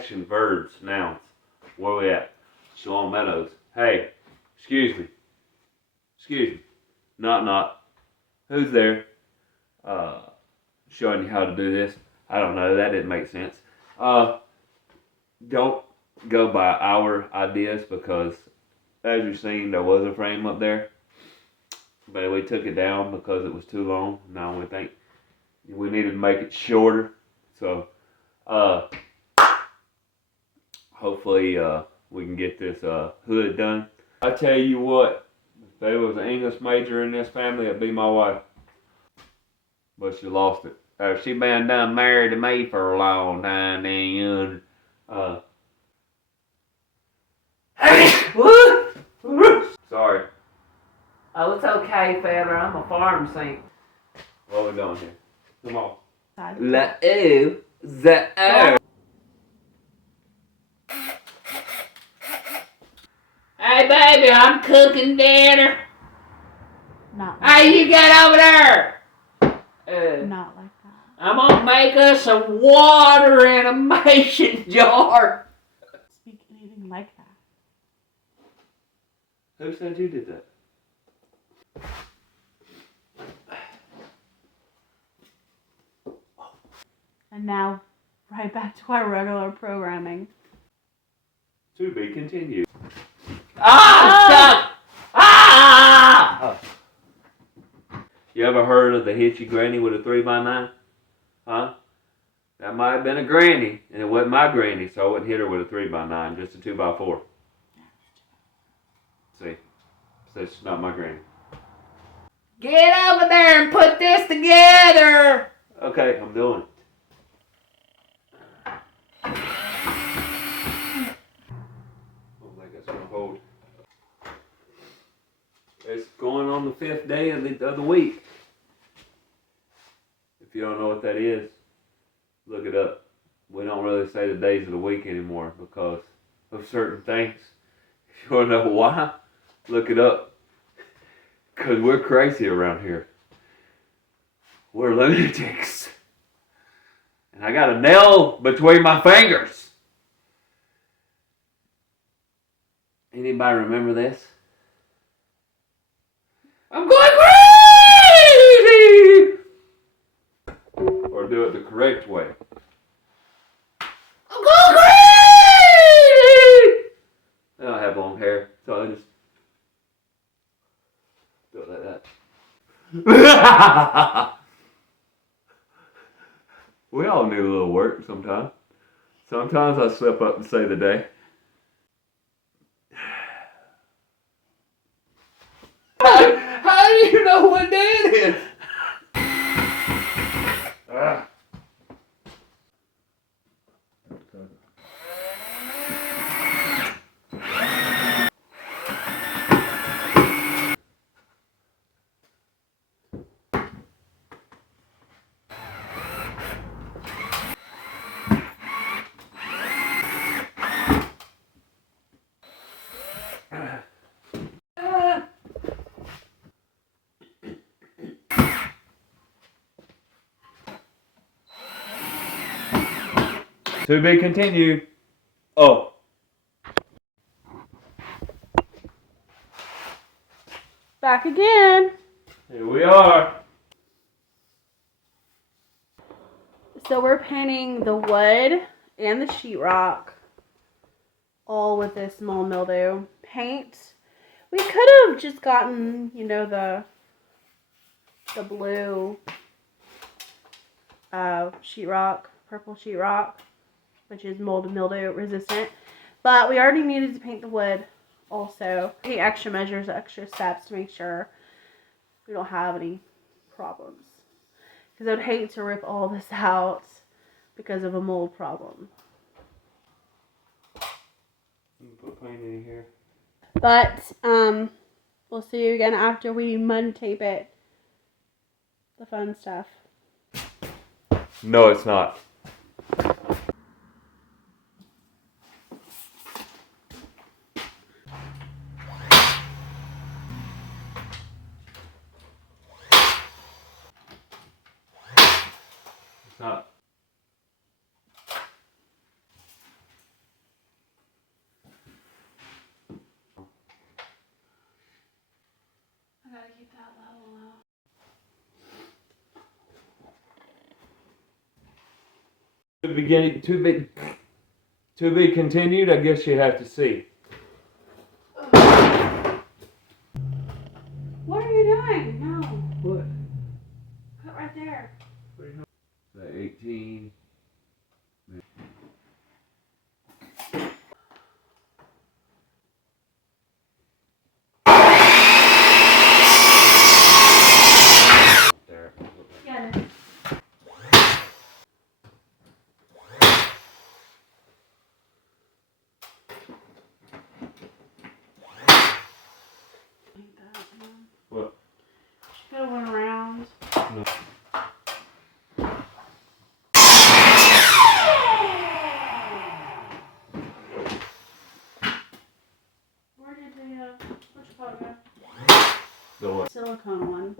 action verbs, nouns. Where we at? Shalom Meadows. Hey, excuse me. Excuse me. Not. Who's there? Showing you how to do this. I don't know. That didn't make sense. Don't go by our ideas because, as you've seen, there was a frame up there, but we took it down because it was too long. Now we think we needed to make it shorter. So, hopefully, we can get this hood done. I tell you what, if there was an English major in this family, it'd be my wife. But she lost it. She been done married to me for a long time, then sorry. Oh, it's okay, fella. I'm a farm saint. What are we doing here? Come on. Hey, baby, I'm cooking dinner. Not like Hey, you get over there. Not like that. I'm gonna make us some water in a mason jar. Speak anything like that. Who said you did that? And now, right back to our regular programming. To be continued. Stop! You ever heard of the hit your granny with a 3x9? Huh? That might have been a granny, and it wasn't my granny, so I wouldn't hit her with a 3x9, just a 2x4. See? So it's not my granny. Get over there and put this together. Okay, I'm doing it. I don't think that's gonna hold. It's going on the 5th day of the week. If you don't know what that is, look it up. We don't really say the days of the week anymore because of certain things. If you want to know why, look it up. Because we're crazy around here. We're lunatics. And I got a nail between my fingers. Anybody remember this? I'm going crazy! Or do it the correct way. I'm going crazy! I don't have long hair, so I just do it like that. We all need a little work sometimes. Sometimes I slip up and say the day. How do you know what day it is? To be continued. Oh. Back again. Here we are. So we're painting the wood and the sheetrock all with this mold mildew paint. We could have just gotten, the blue sheetrock, purple sheetrock, which is mold mildew resistant. But we already needed to paint the wood also. Take extra measures, extra steps to make sure we don't have any problems. Because I would hate to rip all this out because of a mold problem. Put paint in here. But we'll see you again after we mud tape it. The fun stuff. No, it's not. It's not. keep that level though. To be continued. I guess you have to see. What are you doing? No. What? Cut right there. Say 18. There. Yeah. it is. Like that, yeah. What? Could have went around. No. Where did the what you call it go? The what? Silicone one.